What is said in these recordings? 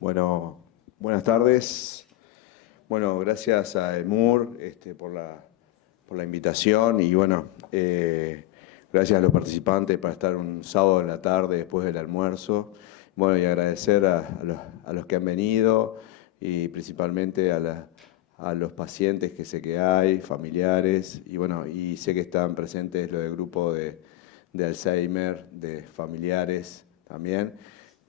Bueno, buenas tardes. Bueno, gracias a EMUR por la invitación y bueno, gracias a los participantes para estar un sábado en la tarde después del almuerzo. Bueno, y agradecer a los que han venido y principalmente a los pacientes que sé que hay, familiares, y bueno, y sé que están presentes los del grupo de Alzheimer, de familiares también.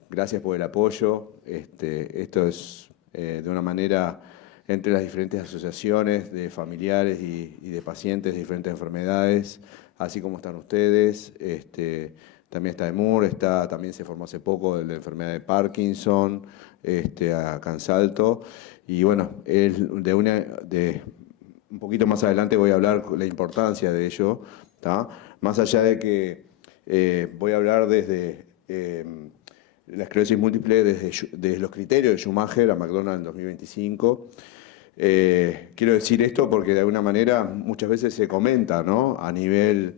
Gracias por el apoyo. Esto es de una manera entre las diferentes asociaciones de familiares y de pacientes de diferentes enfermedades, así como están ustedes. También está EMUR, también se formó hace poco de la enfermedad de Parkinson, acá en Salto. Y bueno, un poquito más adelante voy a hablar la importancia de ello, ¿tá? Más allá de que voy a hablar desde la esclerosis múltiple desde los criterios de Schumacher a McDonald en 2025. Quiero decir esto porque de alguna manera muchas veces se comenta, ¿no? A nivel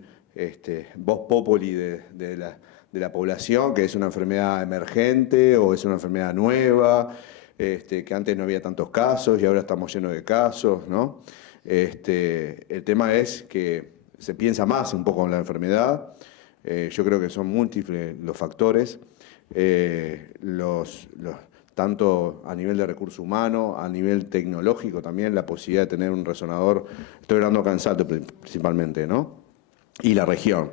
vox populi de la población, que es una enfermedad emergente o es una enfermedad nueva, que antes no había tantos casos y ahora estamos llenos de casos, ¿no? El tema es que se piensa más un poco en la enfermedad. Yo creo que son múltiples los factores, tanto a nivel de recurso humano, a nivel tecnológico también, la posibilidad de tener un resonador, estoy hablando acá en Salto principalmente, ¿no? Y la región.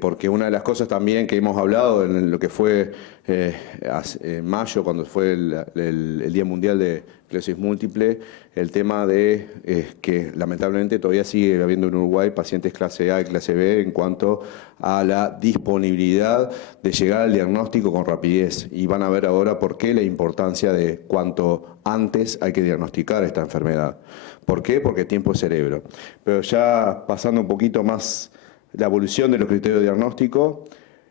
Porque una de las cosas también que hemos hablado en lo que fue en mayo, cuando fue el Día Mundial de Esclerosis Múltiple, el tema de que lamentablemente todavía sigue habiendo en Uruguay pacientes clase A y clase B en cuanto a la disponibilidad de llegar al diagnóstico con rapidez. Y van a ver ahora por qué la importancia de cuanto antes hay que diagnosticar esta enfermedad. ¿Por qué? Porque tiempo es cerebro. Pero ya pasando un poquito más la evolución de los criterios de diagnóstico.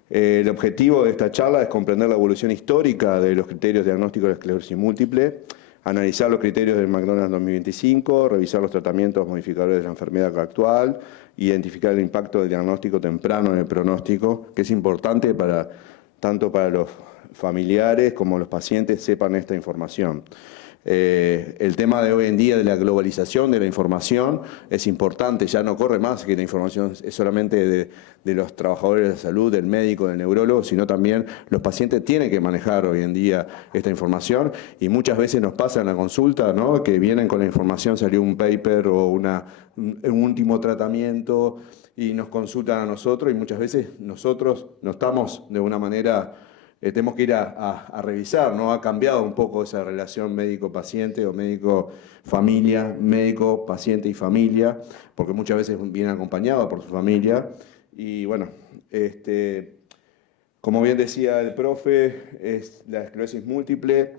El objetivo de esta charla es comprender la evolución histórica de los criterios de diagnóstico de la esclerosis múltiple, analizar los criterios del McDonald 2025, revisar los tratamientos modificadores de la enfermedad actual, identificar el impacto del diagnóstico temprano en el pronóstico, que es importante tanto para los familiares como los pacientes sepan esta información. El tema de hoy en día de la globalización de la información es importante, ya no corre más que la información es solamente de los trabajadores de la salud, del médico, del neurólogo, sino también los pacientes tienen que manejar hoy en día esta información y muchas veces nos pasa en la consulta, ¿no? Que vienen con la información, salió un paper o un último tratamiento y nos consultan a nosotros y muchas veces nosotros no estamos de una manera tenemos que ir a revisar, ¿no? Ha cambiado un poco esa relación médico-paciente o médico-familia, médico-paciente y familia, porque muchas veces viene acompañado por su familia. Y bueno, como bien decía el profe, es la esclerosis múltiple.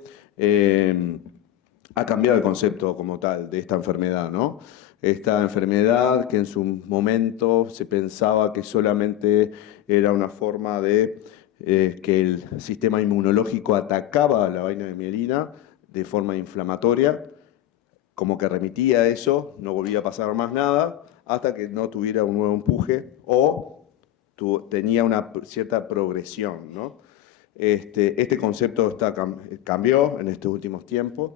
Ha cambiado el concepto como tal de esta enfermedad, ¿no? Esta enfermedad que en su momento se pensaba que solamente era una forma de que el sistema inmunológico atacaba a la vaina de mielina de forma inflamatoria, como que remitía a eso, no volvía a pasar más nada, hasta que no tuviera un nuevo empuje o tenía una cierta progresión, ¿no? Este concepto cambió en estos últimos tiempos.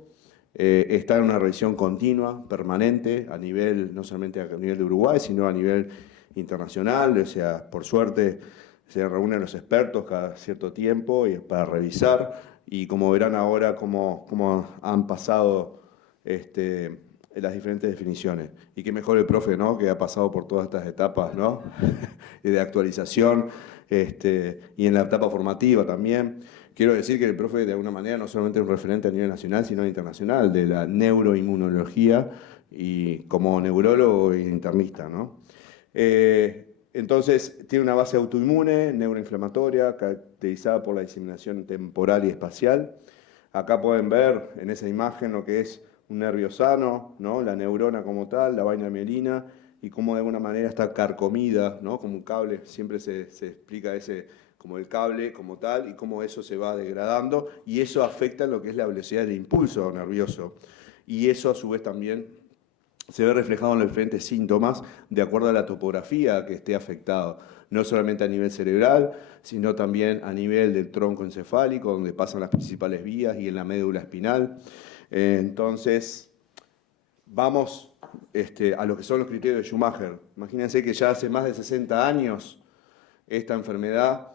Está en una revisión continua, permanente, a nivel, no solamente a nivel de Uruguay, sino a nivel internacional. O sea, por suerte se reúnen los expertos cada cierto tiempo para revisar. Y como verán ahora, cómo han pasado las diferentes definiciones. Y qué mejor el profe, ¿no? Que ha pasado por todas estas etapas, ¿no? De actualización y en la etapa formativa también. Quiero decir que el profe de alguna manera no solamente es un referente a nivel nacional, sino internacional de la neuroinmunología y como neurólogo e internista, ¿no? Entonces, tiene una base autoinmune, neuroinflamatoria, caracterizada por la diseminación temporal y espacial. Acá pueden ver en esa imagen lo que es un nervio sano, ¿no? La neurona como tal, la vaina mielina, y cómo de alguna manera está carcomida, ¿no? Como un cable, siempre se explica como el cable como tal, y cómo eso se va degradando, y eso afecta lo que es la velocidad del impulso nervioso. Y eso a su vez también se ve reflejado en los diferentes síntomas de acuerdo a la topografía que esté afectado, no solamente a nivel cerebral, sino también a nivel del tronco encefálico, donde pasan las principales vías, y en la médula espinal. Entonces, vamos a lo que son los criterios de Schumacher. Imagínense que ya hace más de 60 años esta enfermedad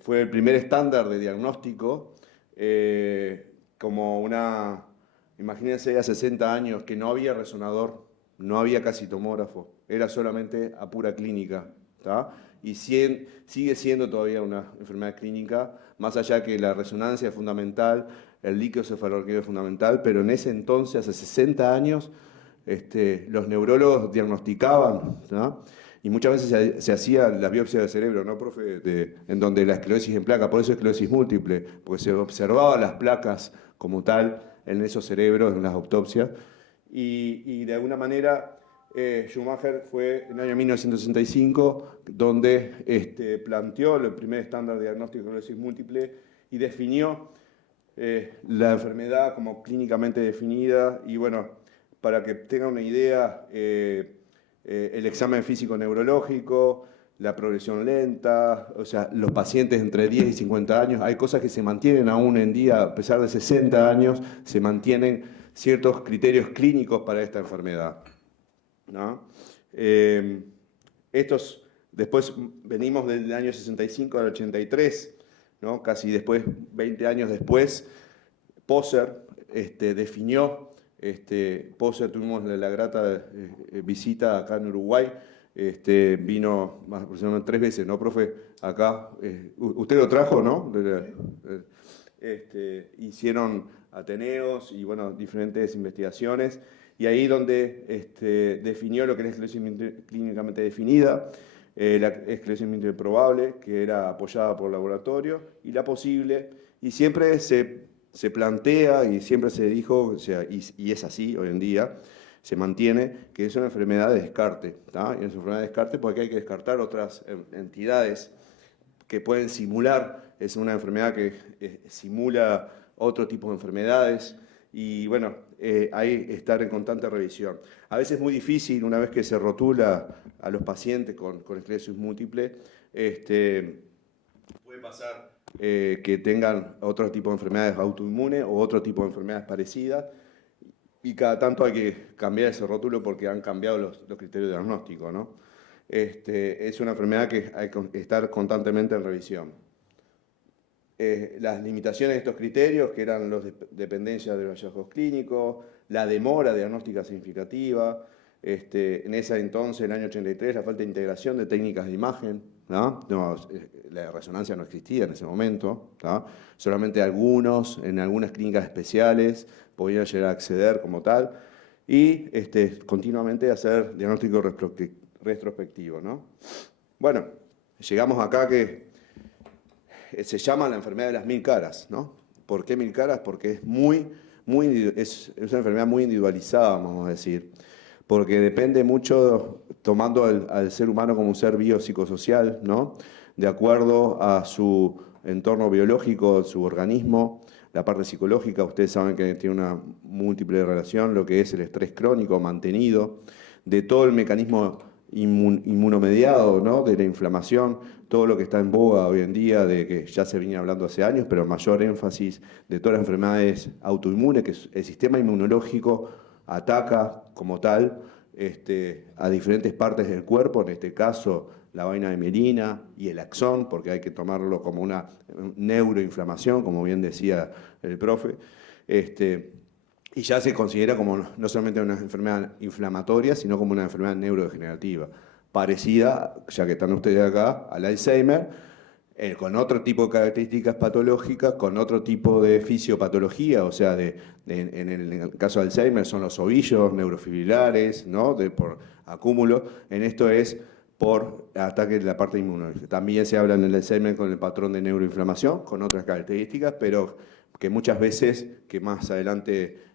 fue el primer estándar de diagnóstico, como una... Imagínense hace 60 años que no había resonador, no había casi tomógrafo, era solamente a pura clínica, ¿tá? Y sigue siendo todavía una enfermedad clínica, más allá que la resonancia es fundamental, el líquido cefalorraquídeo es fundamental, pero en ese entonces, hace 60 años, los neurólogos diagnosticaban, ¿no? Y muchas veces se hacía la biopsia del cerebro, ¿no, profe? En donde la esclerosis en placa, por eso es esclerosis múltiple, porque se observaban las placas como tal en esos cerebros, en las autopsias, y de alguna manera Schumacher fue en el año 1965 donde planteó el primer estándar de diagnóstico de esclerosis múltiple y definió la enfermedad como clínicamente definida. Y bueno, para que tengan una idea, el examen físico-neurológico, la progresión lenta, o sea, los pacientes entre 10 y 50 años, hay cosas que se mantienen aún en día, a pesar de 60 años, se mantienen ciertos criterios clínicos para esta enfermedad, ¿no? Después venimos del año 65 al 83, ¿no? Casi después, 20 años después, Poser definió, Poser tuvimos la grata visita acá en Uruguay, vino más aproximadamente 3 veces, ¿no, profe? Acá, usted lo trajo, ¿no? Hicieron ateneos y, bueno, diferentes investigaciones, y ahí donde definió lo que es la esclerosis clínicamente definida, la esclerosis múltiple probable, que era apoyada por laboratorio, y la posible, y siempre se plantea y siempre se dijo, o sea, y es así hoy en día, se mantiene que es una enfermedad de descarte, ¿tá? Y es una enfermedad de descarte porque hay que descartar otras entidades que pueden simular, es una enfermedad que simula otro tipo de enfermedades, y bueno, hay estar en constante revisión. A veces es muy difícil, una vez que se rotula a los pacientes con esclerosis múltiple, puede pasar que tengan otro tipo de enfermedades autoinmunes o otro tipo de enfermedades parecidas, y cada tanto hay que cambiar ese rótulo porque han cambiado los criterios de diagnóstico, ¿no? Es una enfermedad que hay que estar constantemente en revisión. Las limitaciones de estos criterios, que eran las dependencias de los hallazgos clínicos, la demora diagnóstica significativa, en ese entonces, en el año 83, la falta de integración de técnicas de imagen, ¿no? La resonancia no existía en ese momento, ¿no? Solamente en algunas clínicas especiales podían llegar a acceder como tal, y continuamente hacer diagnóstico retrospectivo, ¿no? Bueno, llegamos acá que se llama la enfermedad de las 1000 caras, ¿no? ¿Por qué 1000 caras? Porque es una enfermedad muy individualizada, vamos a decir, porque depende mucho, tomando al ser humano como un ser biopsicosocial, ¿no? De acuerdo a su entorno biológico, su organismo, la parte psicológica. Ustedes saben que tiene una múltiple relación, lo que es el estrés crónico mantenido, de todo el mecanismo inmunomediado, ¿no? De la inflamación, todo lo que está en boga hoy en día, de que ya se venía hablando hace años, pero mayor énfasis de todas las enfermedades autoinmunes, que el sistema inmunológico ataca como tal a diferentes partes del cuerpo, en este caso la vaina de mielina y el axón, porque hay que tomarlo como una neuroinflamación, como bien decía el profe. Y ya se considera como no solamente una enfermedad inflamatoria, sino como una enfermedad neurodegenerativa, parecida, ya que están ustedes acá, al Alzheimer, con otro tipo de características patológicas, con otro tipo de fisiopatología, o sea, en el caso de Alzheimer son los ovillos neurofibrilares, ¿no? Por acúmulo. En esto es por ataque de la parte inmunológica. También se habla en el Alzheimer con el patrón de neuroinflamación, con otras características, pero que muchas veces, que más adelante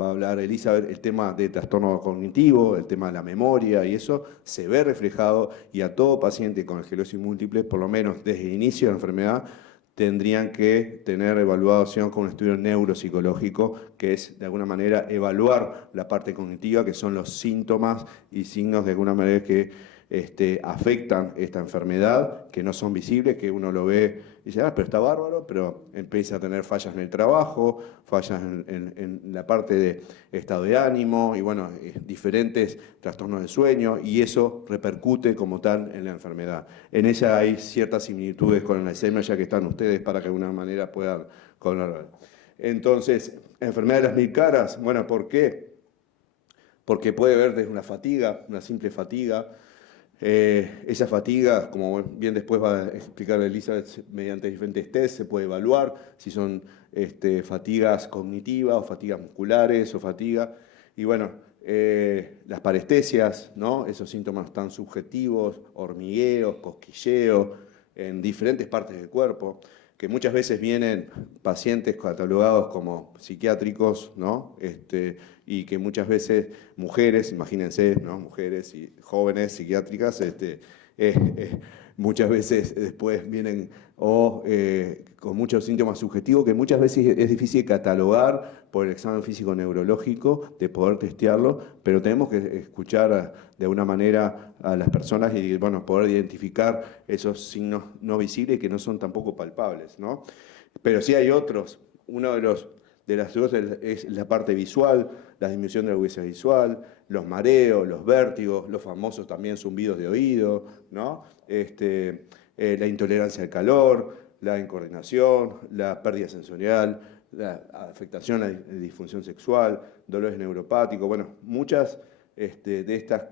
va a hablar Elizabeth, el tema de trastorno cognitivo, el tema de la memoria, y eso se ve reflejado, y a todo paciente con esclerosis múltiple, por lo menos desde el inicio de la enfermedad, tendrían que tener evaluación con un estudio neuropsicológico, que es de alguna manera evaluar la parte cognitiva, que son los síntomas y signos de alguna manera que afectan esta enfermedad, que no son visibles, que uno lo ve y dice, pero está bárbaro, pero empieza a tener fallas en el trabajo, fallas en la parte de estado de ánimo y bueno, diferentes trastornos de sueño, y eso repercute como tal en la enfermedad. En ella hay ciertas similitudes con el Alzheimer, ya que están ustedes para que de alguna manera puedan hablar. Entonces, enfermedad de las mil caras, bueno, ¿por qué? Porque puede haber desde una fatiga, una simple fatiga. Esa fatiga, como bien después va a explicar Elizabeth, mediante diferentes tests se puede evaluar si son fatigas cognitivas o fatigas musculares o fatiga. Y bueno, las parestesias, ¿no? Esos síntomas tan subjetivos, hormigueos, cosquilleo, en diferentes partes del cuerpo, que muchas veces vienen pacientes catalogados como psiquiátricos, ¿no? Y que muchas veces mujeres, imagínense, ¿no? Mujeres y jóvenes psiquiátricas, muchas veces después vienen con muchos síntomas subjetivos que muchas veces es difícil catalogar por el examen físico neurológico, de poder testearlo, pero tenemos que escuchar de alguna manera a las personas y bueno, poder identificar esos signos no visibles que no son tampoco palpables, ¿no? Pero sí hay otros. Uno de las dos es la parte visual, la disminución de la agudeza visual, los mareos, los vértigos, los famosos también zumbidos de oído, ¿no? La intolerancia al calor, la incoordinación, la pérdida sensorial, la afectación a la disfunción sexual, dolores neuropáticos, bueno, muchas de estas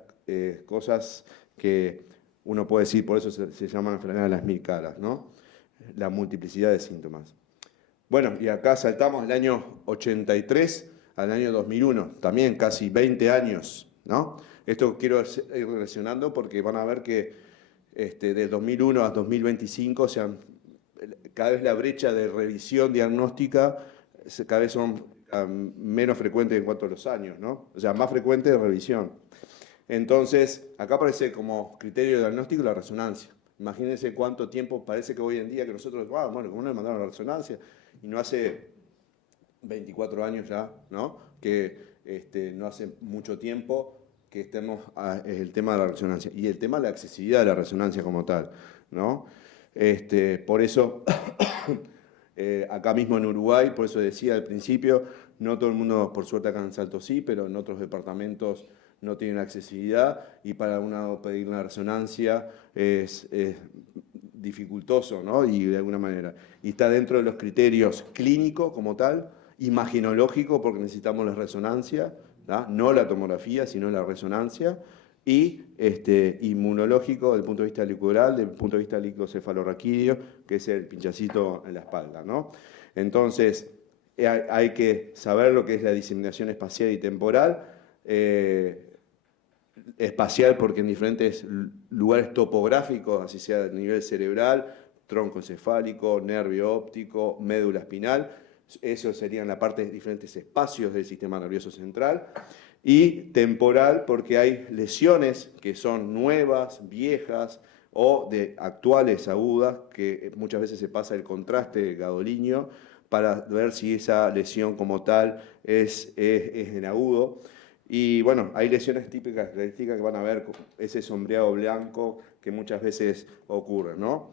cosas que uno puede decir, por eso se llaman enfermedades de las mil caras, ¿no? La multiplicidad de síntomas. Bueno, y acá saltamos del año 83 al año 2001, también casi 20 años, ¿no? Esto quiero ir relacionando porque van a ver que del 2001 a 2025 cada vez la brecha de revisión diagnóstica cada vez son menos frecuentes en cuanto a los años, ¿no? O sea, más frecuente de revisión. Entonces, acá aparece como criterio de diagnóstico la resonancia. Imagínense cuánto tiempo parece que hoy en día que nosotros, bueno, ¿cómo le mandaron la resonancia? Y no hace 24 años ya, ¿no? Que no hace mucho tiempo que estemos el tema de la resonancia y el tema de la accesibilidad de la resonancia como tal, ¿no? Por eso, acá mismo en Uruguay, por eso decía al principio, no todo el mundo, por suerte acá en Salto sí, pero en otros departamentos no tienen accesibilidad y para uno pedir una resonancia es dificultoso, ¿no? Y de alguna manera. Y está dentro de los criterios clínicos como tal, imaginológico, porque necesitamos la resonancia, ¿no? No la tomografía, sino la resonancia, y inmunológico desde el punto de vista licural, desde el punto de vista licocefalorraquídeo, que es el pinchacito en la espalda, ¿no? Entonces, hay que saber lo que es la diseminación espacial y temporal, espacial porque en diferentes lugares topográficos, así sea a nivel cerebral, tronco encefálico, nervio óptico, médula espinal, eso serían la parte de diferentes espacios del sistema nervioso central, y temporal porque hay lesiones que son nuevas, viejas o de actuales agudas, que muchas veces se pasa el contraste gadolíneo para ver si esa lesión como tal es en agudo. Y bueno, hay lesiones típicas, características que van a ver ese sombreado blanco que muchas veces ocurre, ¿no?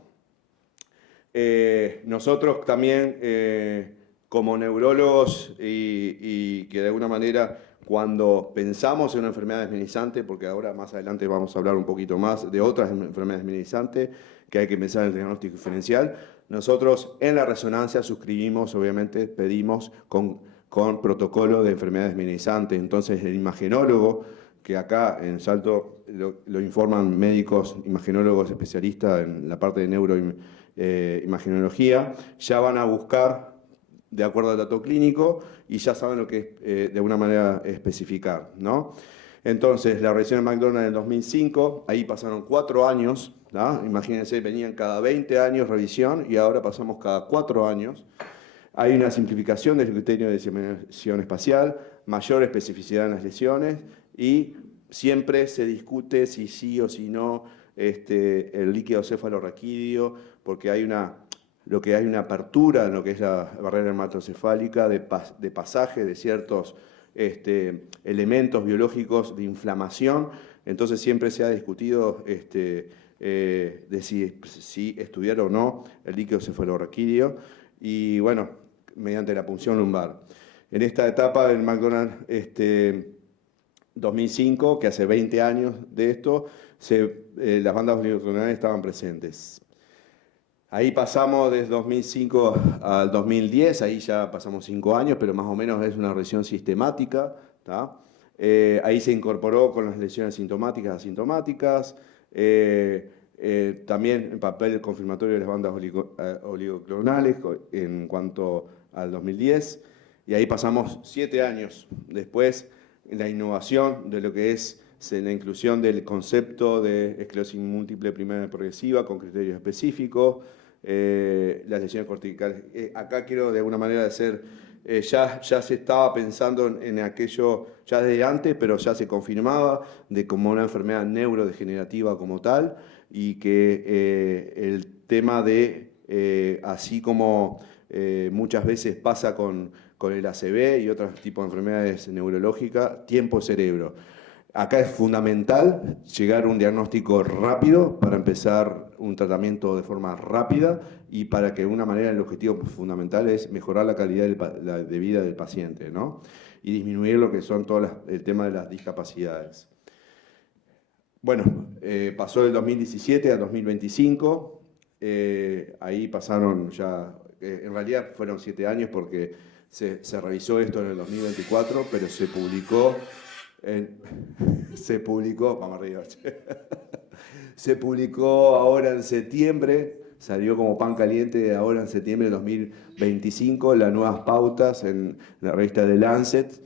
Nosotros también, como neurólogos y que de alguna manera cuando pensamos en una enfermedad desminimizante, porque ahora más adelante vamos a hablar un poquito más de otras enfermedades desminimizantes, que hay que pensar en el diagnóstico diferencial, nosotros en la resonancia suscribimos, obviamente, pedimos con protocolo de enfermedades desminimizantes. Entonces el imagenólogo, que acá en Salto lo informan médicos, imagenólogos especialistas en la parte de neuroimagenología, ya van a buscar de acuerdo al dato clínico y ya saben lo que es de alguna manera especificar, ¿no? Entonces, la revisión de McDonald en el 2005, ahí pasaron 4 años, ¿no? Imagínense, venían cada 20 años revisión y ahora pasamos cada 4 años. Hay una simplificación del criterio de diseminación espacial, mayor especificidad en las lesiones y siempre se discute si sí o si no el líquido cefalorraquídeo, porque hay una lo que hay una apertura en lo que es la barrera hematocefálica de pasaje de ciertos elementos biológicos de inflamación. Entonces siempre se ha discutido de si estudiar o no el líquido cefalorraquídeo y bueno, mediante la punción lumbar. En esta etapa del McDonald's 2005, que hace 20 años de esto, las bandas oligoclonales estaban presentes. Ahí pasamos desde 2005 al 2010, ahí ya pasamos 5 años, pero más o menos es una revisión sistemática. Ahí se incorporó con las lesiones sintomáticas, asintomáticas, también el papel confirmatorio de las bandas oligoclonales en cuanto al 2010, y ahí pasamos 7 años después en la innovación de lo que es la inclusión del concepto de esclerosis múltiple primaria progresiva con criterios específicos, las lesiones corticales. Acá quiero de alguna manera decir, ya se estaba pensando en aquello ya desde antes, pero ya se confirmaba de como una enfermedad neurodegenerativa como tal, y que el tema de, así como muchas veces pasa con el ACV y otros tipos de enfermedades neurológicas, tiempo-cerebro. Acá es fundamental llegar a un diagnóstico rápido para empezar un tratamiento de forma rápida y para que de una manera el objetivo fundamental es mejorar la calidad de vida del paciente, ¿no? Y disminuir lo que son el tema de las discapacidades. Bueno, pasó del 2017 al 2025, ahí pasaron ya, en realidad fueron 7 años porque se revisó esto en el 2024, pero se publicó... vamos arriba, se publicó ahora en septiembre, salió como pan caliente ahora en septiembre de 2025, las nuevas pautas en la revista The Lancet,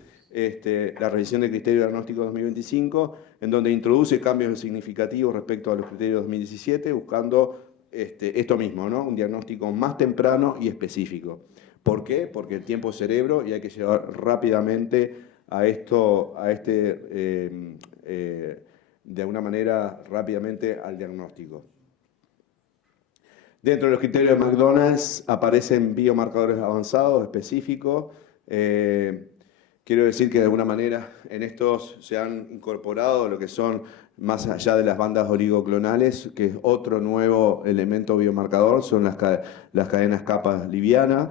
la revisión de criterio diagnóstico 2025, en donde introduce cambios significativos respecto a los criterios de 2017, buscando esto mismo, ¿no? Un diagnóstico más temprano y específico. ¿Por qué? Porque el tiempo es cerebro y hay que llegar rápidamente de alguna manera rápidamente al diagnóstico. Dentro de los criterios de McDonald's aparecen biomarcadores avanzados, específicos. Quiero decir que de alguna manera en estos se han incorporado lo que son, más allá de las bandas oligoclonales, que es otro nuevo elemento biomarcador, son las cadenas capas livianas.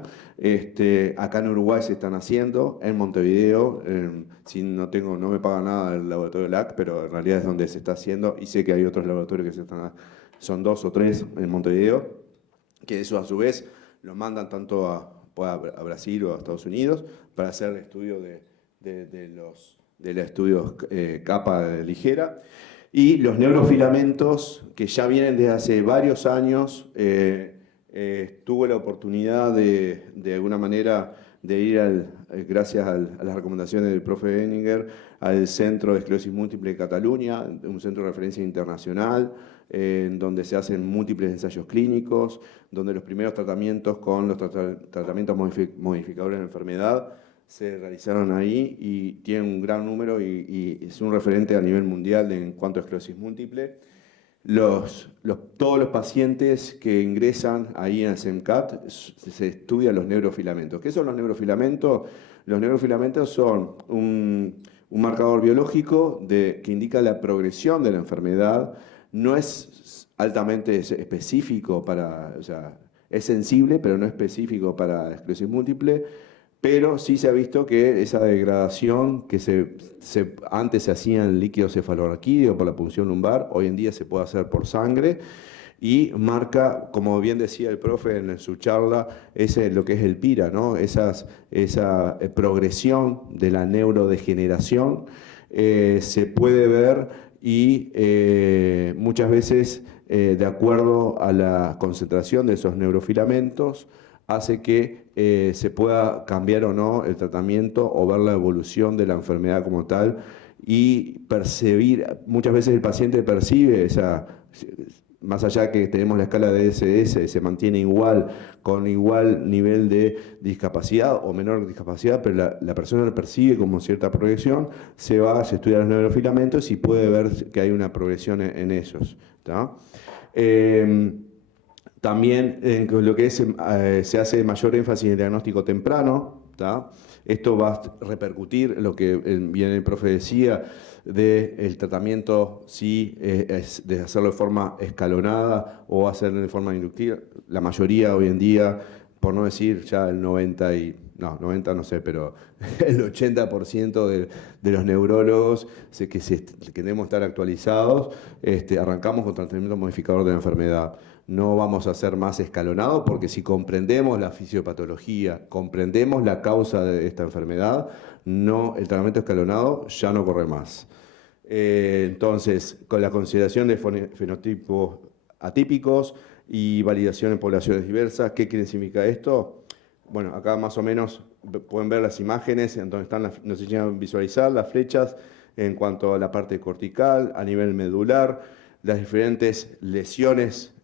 Acá en Uruguay se están haciendo, en Montevideo, no me paga nada el laboratorio LAC, pero en realidad es donde se está haciendo, y sé que hay otros laboratorios que son 2 o 3 en Montevideo, que eso a su vez lo mandan tanto a Brasil o a Estados Unidos para hacer el estudio de los estudios capa ligera. Y los neurofilamentos, que ya vienen desde hace varios años, tuve la oportunidad de alguna manera de ir, gracias a las recomendaciones del profe Benninger, al Centro de Esclerosis Múltiple de Cataluña, un centro de referencia internacional, en donde se hacen múltiples ensayos clínicos, donde los primeros tratamientos con los tratamientos modificadores de la enfermedad se realizaron ahí y tienen un gran número y es un referente a nivel mundial en cuanto a esclerosis múltiple. Todos los pacientes que ingresan ahí en el CEMCAT se estudian los neurofilamentos. ¿Qué son los neurofilamentos? Los neurofilamentos son un marcador biológico que indica la progresión de la enfermedad. No es altamente específico es sensible, pero no específico para esclerosis múltiple. Pero sí se ha visto que esa degradación que antes se hacía en líquido cefalorraquídeo por la punción lumbar, hoy en día se puede hacer por sangre y marca, como bien decía el profe en su charla, lo que es el PIRA, ¿no? Esa progresión de la neurodegeneración se puede ver y muchas veces, de acuerdo a la concentración de esos neurofilamentos, hace que se pueda cambiar o no el tratamiento o ver la evolución de la enfermedad como tal y percibir, muchas veces el paciente percibe más allá que tenemos la escala de DSS, se mantiene igual, con igual nivel de discapacidad o menor discapacidad, pero la persona lo percibe como cierta progresión, se estudia los neurofilamentos y puede ver que hay una progresión en esos, ¿tá? También en lo que es, se hace mayor énfasis en el diagnóstico temprano, ¿tá? Esto va a repercutir en lo que bien el profe decía, del tratamiento, si es de hacerlo de forma escalonada o hacerlo de forma inductiva. La mayoría hoy en día, por no decir ya el 90 y, no, 90 no sé, pero el 80% de los neurólogos que debemos estar actualizados, arrancamos con tratamiento modificador de la enfermedad. No vamos a ser más escalonados porque si comprendemos la fisiopatología, comprendemos la causa de esta enfermedad, no, el tratamiento escalonado ya no corre más. Entonces, con la consideración de fenotipos atípicos y validación en poblaciones diversas, ¿qué quiere significar esto? Bueno, acá más o menos pueden ver las imágenes en donde están, nos enseñan a visualizar las flechas en cuanto a la parte cortical, a nivel medular, las diferentes lesiones,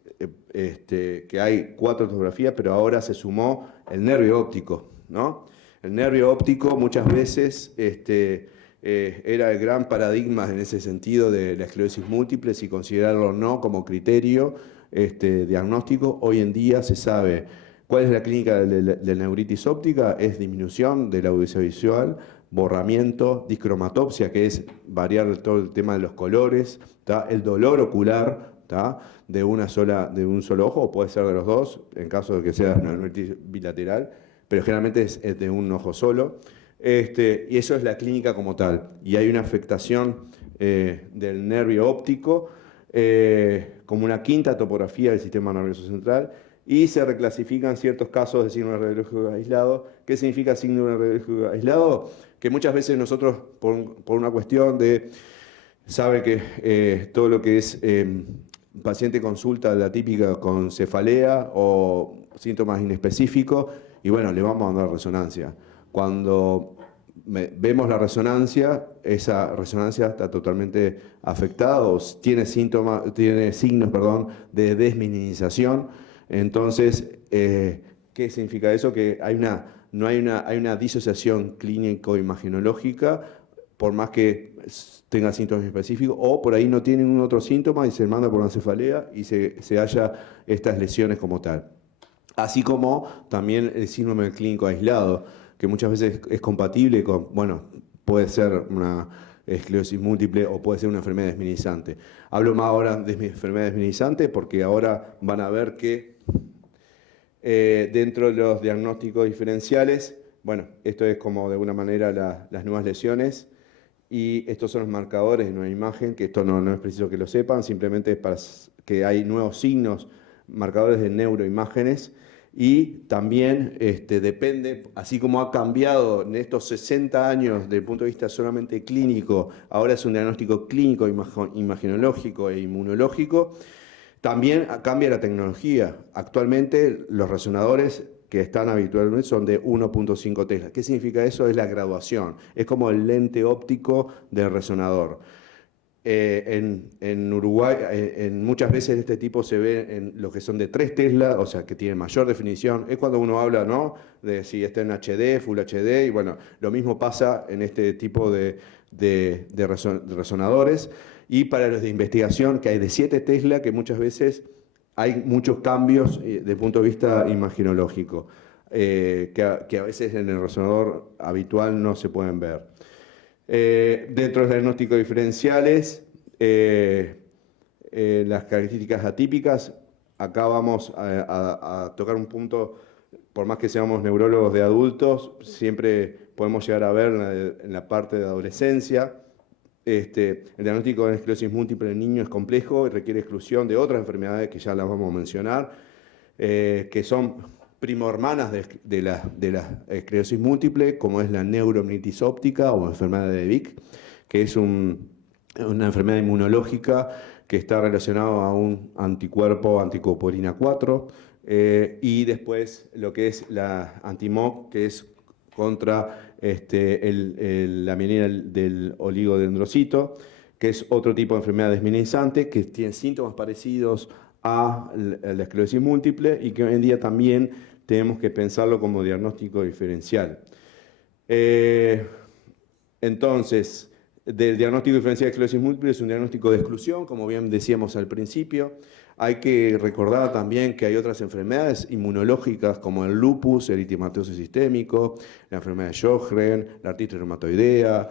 que hay 4 fotografías, pero ahora se sumó el nervio óptico, ¿no? El nervio óptico muchas veces era el gran paradigma en ese sentido de la esclerosis múltiple, si considerarlo o no como criterio diagnóstico. Hoy en día se sabe cuál es la clínica de neuritis óptica, es disminución de la audición visual, borramiento, discromatopsia, que es variar todo el tema de los colores, ¿tá? El dolor ocular, ¿tá? De un solo ojo, o puede ser de los dos, en caso de que sea una neuritis bilateral, pero generalmente es de un ojo solo. Y eso es la clínica como tal. Y hay una afectación del nervio óptico como una quinta topografía del sistema nervioso central, y se reclasifican ciertos casos de signo radiológico aislado. ¿Qué significa signo radiológico aislado? Que muchas veces nosotros, por una cuestión de, sabe que todo lo que es paciente consulta la típica con cefalea o síntomas inespecíficos, y bueno, le vamos a dar resonancia. Cuando vemos la resonancia, esa resonancia está totalmente afectada o tiene signos, perdón, de desminimización. Entonces, ¿qué significa eso? Que hay una disociación clínico-imaginológica, por más que tenga síntomas específicos, o por ahí no tiene ningún otro síntoma y se manda por una cefalea y se halla estas lesiones como tal. Así como también el síndrome clínico aislado, que muchas veces es compatible con, bueno, puede ser una esclerosis múltiple o puede ser una enfermedad desminimizante. Hablo más ahora de enfermedad desminimizante porque ahora van a ver que dentro de los diagnósticos diferenciales, bueno, esto es como de alguna manera las nuevas lesiones, y estos son los marcadores de una imagen, que esto no es preciso que lo sepan, simplemente es para que hay nuevos signos, marcadores de neuroimágenes, y también depende, así como ha cambiado en estos 60 años desde el punto de vista solamente clínico, ahora es un diagnóstico clínico, imaginológico e inmunológico, también cambia la tecnología. Actualmente los resonadores que están habitualmente son de 1.5 Tesla. ¿Qué significa eso? Es la graduación. Es como el lente óptico del resonador. En Uruguay, muchas veces este tipo se ve en los que son de 3 Tesla, o sea, que tienen mayor definición. Es cuando uno habla, ¿no?, de si está en HD, Full HD, y bueno, lo mismo pasa en este tipo de resonadores. Y para los de investigación, que hay de 7 Tesla, que muchas veces hay muchos cambios desde el punto de vista imaginológico, que a veces en el resonador habitual no se pueden ver. Dentro de los diagnósticos diferenciales, las características atípicas, acá vamos a tocar un punto, por más que seamos neurólogos de adultos, siempre podemos llegar a ver en la parte de adolescencia. El diagnóstico de esclerosis múltiple en niños es complejo y requiere exclusión de otras enfermedades que ya las vamos a mencionar, que son primo hermanas de la esclerosis múltiple, como es la neuromielitis óptica o enfermedad de Vick, que es una enfermedad inmunológica que está relacionada a un anticuerpo anticopolina 4, y después lo que es la anti-MOC, que es contra la mielina del oligodendrocito, que es otro tipo de enfermedad desminimizante, que tiene síntomas parecidos a la esclerosis múltiple y que hoy en día también tenemos que pensarlo como diagnóstico diferencial. Entonces, del diagnóstico diferencial de esclerosis múltiple es un diagnóstico de exclusión, como bien decíamos al principio. Hay que recordar también que hay otras enfermedades inmunológicas como el lupus, el eritematoso sistémico, la enfermedad de Sjögren, la artritis reumatoidea.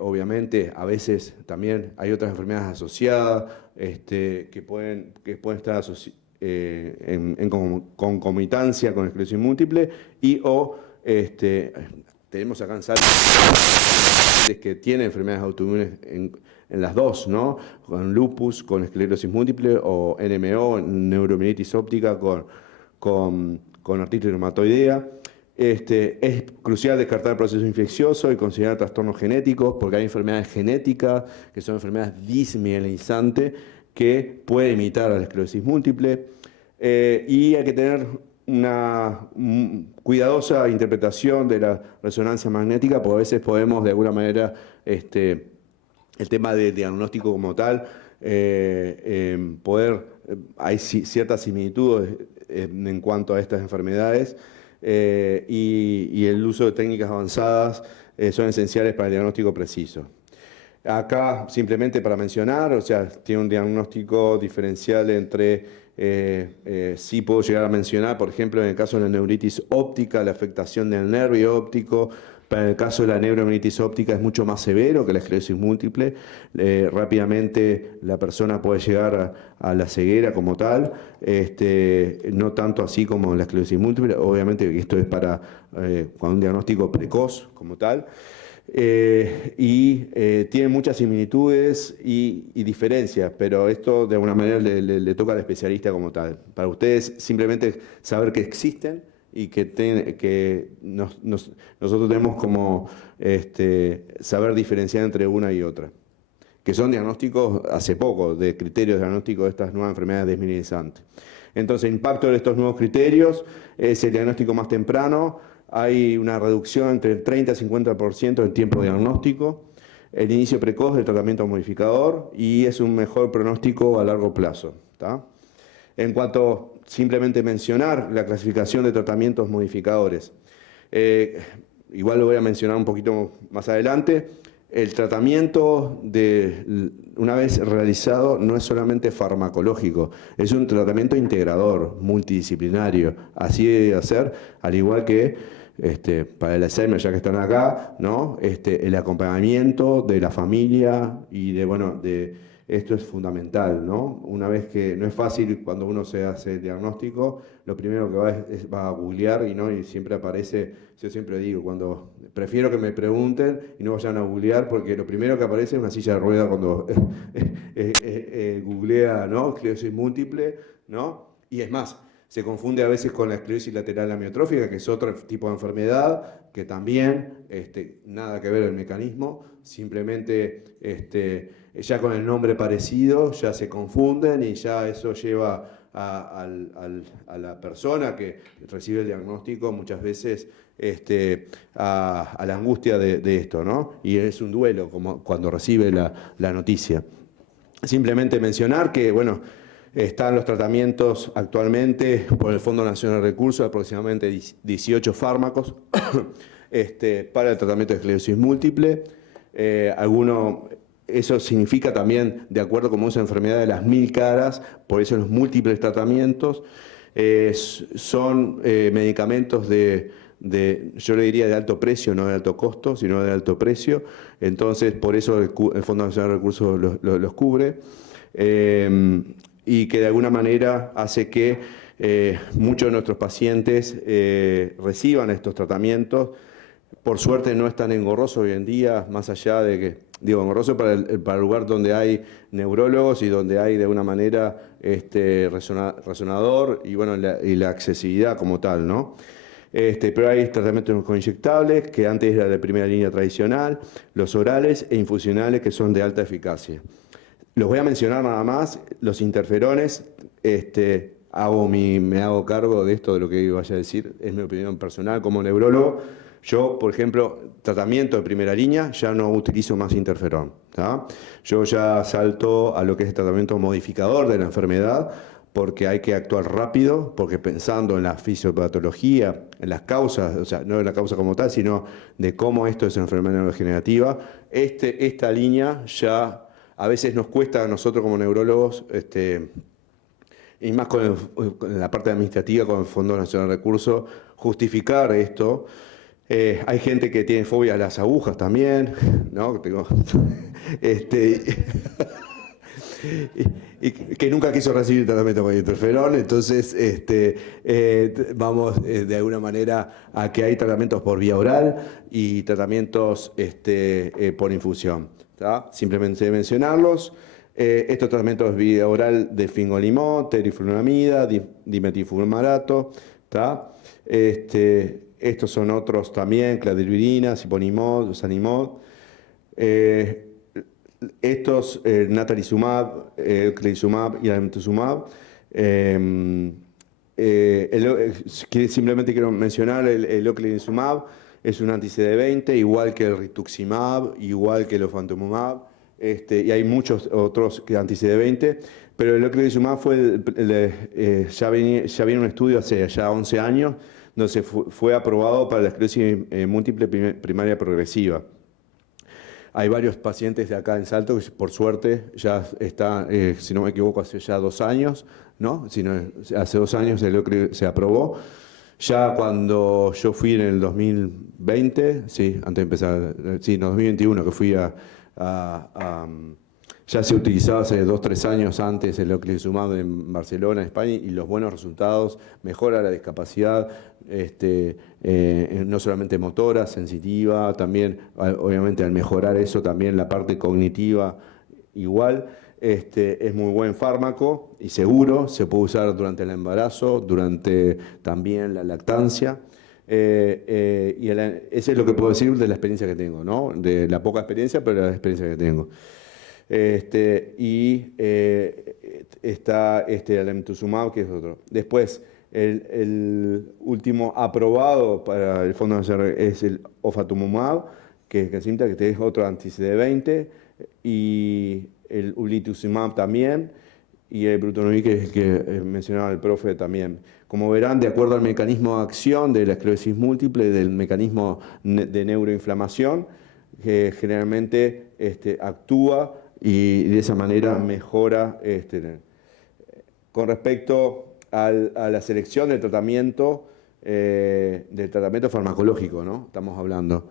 Obviamente, a veces también hay otras enfermedades asociadas que pueden estar en concomitancia con esclerosis múltiple tenemos acá en Salta que tienen enfermedades autoinmunes en las dos, ¿no? Con lupus, con esclerosis múltiple, o NMO, neuromielitis óptica, con artritis reumatoidea. Es crucial descartar el proceso infeccioso y considerar trastornos genéticos, porque hay enfermedades genéticas que son enfermedades dismielinizantes que pueden imitar a la esclerosis múltiple. Y hay que tener una cuidadosa interpretación de la resonancia magnética, porque a veces podemos de alguna manera, el tema del diagnóstico como tal, hay ciertas similitudes en cuanto a estas enfermedades, y el uso de técnicas avanzadas son esenciales para el diagnóstico preciso. Acá, simplemente para mencionar, o sea, tiene un diagnóstico diferencial entre, sí puedo llegar a mencionar, por ejemplo, en el caso de la neuritis óptica, la afectación del nervio óptico. Para el caso de la neuromielitis óptica es mucho más severo que la esclerosis múltiple. Rápidamente la persona puede llegar a la ceguera como tal, no tanto así como la esclerosis múltiple. Obviamente esto es para con un diagnóstico precoz como tal. Tiene muchas similitudes y diferencias, pero esto de alguna manera le toca al especialista como tal. Para ustedes simplemente saber que existen y que nosotros tenemos como saber diferenciar entre una y otra, que son diagnósticos hace poco, de criterios de diagnóstico de estas nuevas enfermedades desmineralizantes. Entonces, el impacto de estos nuevos criterios es el diagnóstico más temprano. Hay una reducción entre el 30 y 50% del tiempo de diagnóstico, el inicio precoz del tratamiento modificador y es un mejor pronóstico a largo plazo, ¿tá? En cuanto simplemente mencionar la clasificación de tratamientos modificadores, igual lo voy a mencionar un poquito más adelante. El tratamiento, una vez realizado, no es solamente farmacológico, es un tratamiento integrador, multidisciplinario. Así debe ser, al igual que para el Alzheimer, ya que están acá, ¿no? El acompañamiento de la familia y esto es fundamental, ¿no? Una vez que no es fácil cuando uno se hace el diagnóstico, lo primero que va a googlear y siempre aparece, yo siempre digo, cuando prefiero que me pregunten y no vayan a googlear, porque lo primero que aparece es una silla de ruedas cuando googlea, ¿no? Esclerosis múltiple, ¿no? Y es más, se confunde a veces con la esclerosis lateral amiotrófica, que es otro tipo de enfermedad, que también nada que ver el mecanismo, simplemente ya con el nombre parecido ya se confunden y ya eso lleva a la persona que recibe el diagnóstico muchas veces a la angustia de esto, ¿no? Y es un duelo como cuando recibe la noticia. Simplemente mencionar que, bueno, están los tratamientos actualmente por el Fondo Nacional de Recursos, aproximadamente 18 fármacos para el tratamiento de esclerosis múltiple. Eso significa también, de acuerdo como es la enfermedad de las 1000 caras, por eso los múltiples tratamientos son medicamentos yo le diría de alto precio, no de alto costo, sino de alto precio. Entonces, por eso el Fondo Nacional de Recursos los cubre. Y que de alguna manera hace que muchos de nuestros pacientes reciban estos tratamientos. Por suerte no es tan engorroso hoy en día, más allá de que, engorroso para el lugar donde hay neurólogos y donde hay de alguna manera resonador y la accesibilidad como tal, ¿no? Pero hay tratamientos con inyectables, que antes era de primera línea tradicional, los orales e infusionales que son de alta eficacia. Los voy a mencionar nada más, los interferones, me hago cargo de esto, de lo que vaya a decir, es mi opinión personal como neurólogo. Yo, por ejemplo, tratamiento de primera línea, ya no utilizo más interferón, ¿tá? Yo ya salto a lo que es el tratamiento modificador de la enfermedad, porque hay que actuar rápido, porque pensando en la fisiopatología, en las causas, o sea, no en la causa como tal, sino de cómo esto es una enfermedad neurodegenerativa, esta línea ya a veces nos cuesta a nosotros como neurólogos, y más con la parte administrativa, con el Fondo Nacional de Recursos, justificar esto. Hay gente que tiene fobia a las agujas también, ¿no? Este, y que nunca quiso recibir tratamiento con interferón, entonces vamos de alguna manera a que hay tratamientos por vía oral y tratamientos por infusión. ¿Tá? Simplemente mencionarlos. Estos tratamientos vía oral de fingolimod, teriflunomida, dimetilfumarato, ¿tá? Estos son otros también, cladribina, siponimod, sanimod. Estos, natalizumab, clizumab y alemtuzumab, simplemente quiero mencionar el oclizumab, es un anti-CD20, igual que el rituximab, igual que el ofantumumab, y hay muchos otros que anti-CD20, pero el oclizumab fue ya viene un estudio hace ya 11 años, donde fue aprobado para la esclerosis múltiple primaria progresiva. Hay varios pacientes de acá en Salto que por suerte ya está, si no me equivoco, hace ya 2 años, ¿no? Hace 2 años se aprobó. Ya cuando yo fui en el 2020, sí, antes de empezar, sí, en el 2021 que fui ya se utilizaba hace 2 o 3 años antes el oclizumab en Barcelona, España, y los buenos resultados, mejora la discapacidad, no solamente motora, sensitiva, también, obviamente, al mejorar eso, también la parte cognitiva igual. Es muy buen fármaco y seguro, se puede usar durante el embarazo, durante también la lactancia. Eso es lo que puedo decir de la experiencia que tengo, ¿no? De la poca experiencia, pero la experiencia que tengo. Está alemtuzumab, que es otro. Después, el último aprobado para el Fondo Nacional es el ofatumumab, que es otro anti-CD20, y el ulituzumab también, y el brutonumab, que es el que mencionaba el profe también. Como verán, de acuerdo al mecanismo de acción de la esclerosis múltiple, del mecanismo de neuroinflamación, que generalmente actúa y de esa manera mejora. Con respecto a la selección del tratamiento farmacológico, ¿no? Estamos hablando.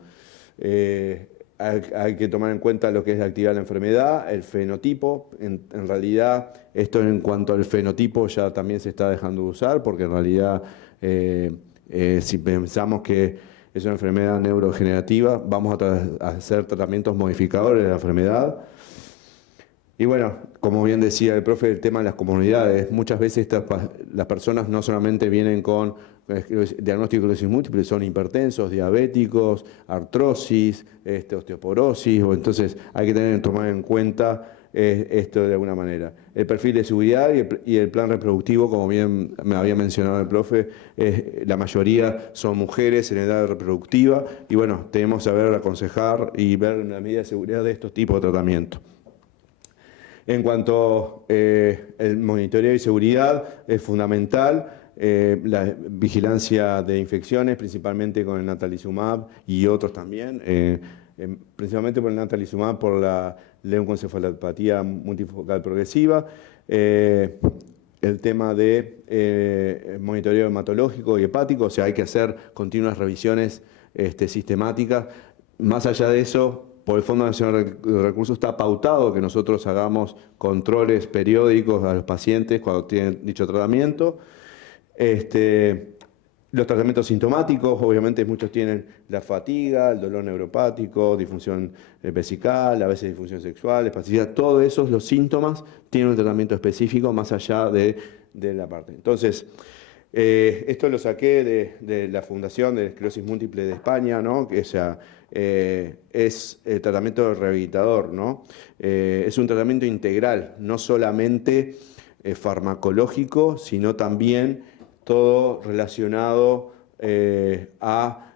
Hay que tomar en cuenta lo que es la actividad de la enfermedad, el fenotipo. En realidad, esto en cuanto al fenotipo ya también se está dejando de usar, porque en realidad, si pensamos que es una enfermedad neurodegenerativa, vamos a hacer tratamientos modificadores de la enfermedad. Y bueno, como bien decía el profe, el tema de las comunidades. Muchas veces las personas no solamente vienen con diagnóstico de esclerosis múltiple, son hipertensos, diabéticos, artrosis, osteoporosis, entonces hay que tomar en cuenta esto de alguna manera. El perfil de seguridad y el plan reproductivo, como bien me había mencionado el profe, la mayoría son mujeres en edad reproductiva y bueno, tenemos que saber aconsejar y ver la medida de seguridad de estos tipos de tratamientos. En cuanto al monitoreo y seguridad, es fundamental la vigilancia de infecciones, principalmente con el natalizumab y otros también, principalmente por el natalizumab, por la leucoencefalopatía multifocal progresiva, el tema de monitoreo hematológico y hepático, o sea, hay que hacer continuas revisiones sistemáticas. Más allá de eso, por el Fondo Nacional de Recursos está pautado que nosotros hagamos controles periódicos a los pacientes cuando tienen dicho tratamiento. Los tratamientos sintomáticos, obviamente muchos tienen la fatiga, el dolor neuropático, disfunción vesical, a veces disfunción sexual, espasticidad, todos esos, los síntomas, tienen un tratamiento específico más allá de la parte. Entonces, esto lo saqué de la Fundación de Esclerosis Múltiple de España, ¿no? Que es el tratamiento rehabilitador, ¿no? Es un tratamiento integral, no solamente farmacológico, sino también todo relacionado a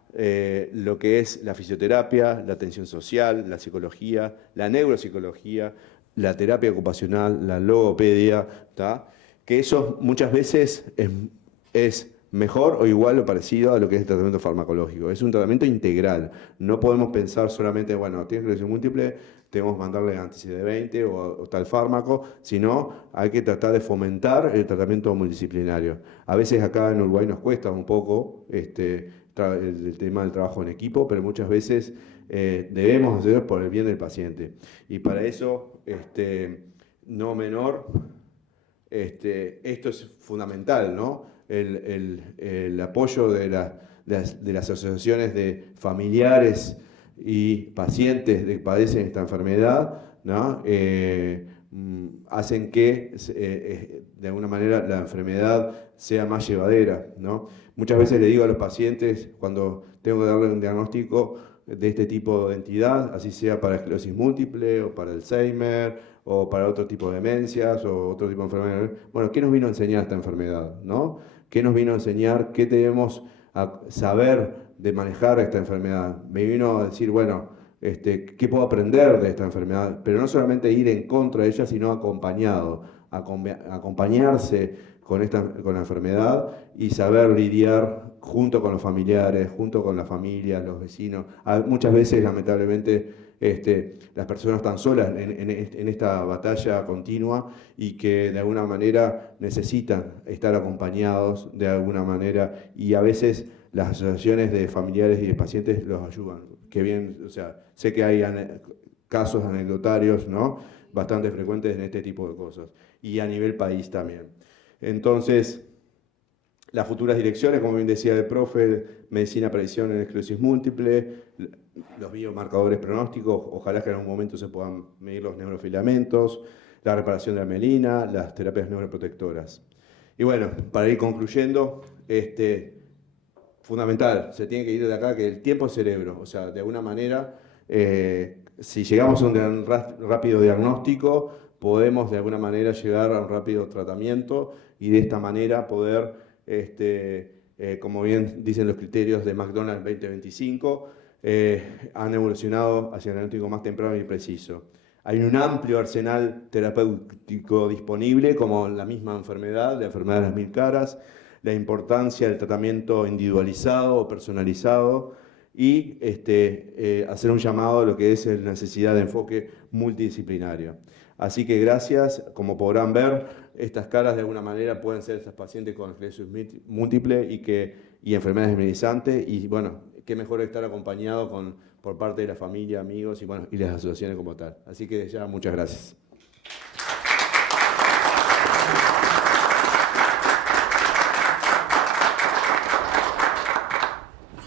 lo que es la fisioterapia, la atención social, la psicología, la neuropsicología, la terapia ocupacional, la logopedia, ¿tá? que eso muchas veces es mejor o igual o parecido a lo que es el tratamiento farmacológico. Es un tratamiento integral. No podemos pensar solamente, bueno, tiene esclerosis múltiple, tenemos que mandarle anti-CD20 o tal fármaco, sino hay que tratar de fomentar el tratamiento multidisciplinario. A veces acá en Uruguay nos cuesta un poco el tema del trabajo en equipo, pero muchas veces debemos hacerlo por el bien del paciente. Y para eso, no menor, esto es fundamental, ¿no? El apoyo de las asociaciones de familiares y pacientes que padecen esta enfermedad, ¿no? Hacen que de alguna manera la enfermedad sea más llevadera, ¿no? Muchas veces le digo a los pacientes cuando tengo que darle un diagnóstico de este tipo de entidad, así sea para esclerosis múltiple o para Alzheimer o para otro tipo de demencias o otro tipo de enfermedades. Bueno, ¿qué nos vino a enseñar esta enfermedad, ¿no? ¿Qué nos vino a enseñar? ¿Qué debemos saber de manejar esta enfermedad? Me vino a decir, bueno, ¿qué puedo aprender de esta enfermedad? Pero no solamente ir en contra de ella, sino acompañado, acompañarse con la enfermedad y saber lidiar junto con los familiares, junto con la familia, los vecinos. Muchas veces, lamentablemente, las personas están solas en esta batalla continua y que de alguna manera necesitan estar acompañados de alguna manera, y a veces las asociaciones de familiares y de pacientes los ayudan. Que bien, o sea, sé que hay casos anecdotarios, ¿no?, bastante frecuentes en este tipo de cosas, y a nivel país también. Entonces, las futuras direcciones, como bien decía el profe, medicina predicción en esclerosis múltiple, los biomarcadores pronósticos, ojalá que en algún momento se puedan medir los neurofilamentos, la reparación de la mielina, las terapias neuroprotectoras. Y bueno, para ir concluyendo, fundamental, se tiene que ir de acá que el tiempo es cerebro, o sea, de alguna manera, si llegamos a un rápido diagnóstico, podemos de alguna manera llegar a un rápido tratamiento y de esta manera poder, como bien dicen los criterios de McDonald's 2025, han evolucionado hacia el diagnóstico más temprano y preciso. Hay un amplio arsenal terapéutico disponible, como la misma enfermedad, la enfermedad de las 1000 caras, la importancia del tratamiento individualizado o personalizado y hacer un llamado a lo que es la necesidad de enfoque multidisciplinario. Así que gracias, como podrán ver, estas caras de alguna manera pueden ser estos pacientes con esclerosis múltiple y enfermedades desminimizantes, y bueno, qué mejor estar acompañado por parte de la familia, amigos y las asociaciones como tal. Así que ya, muchas gracias.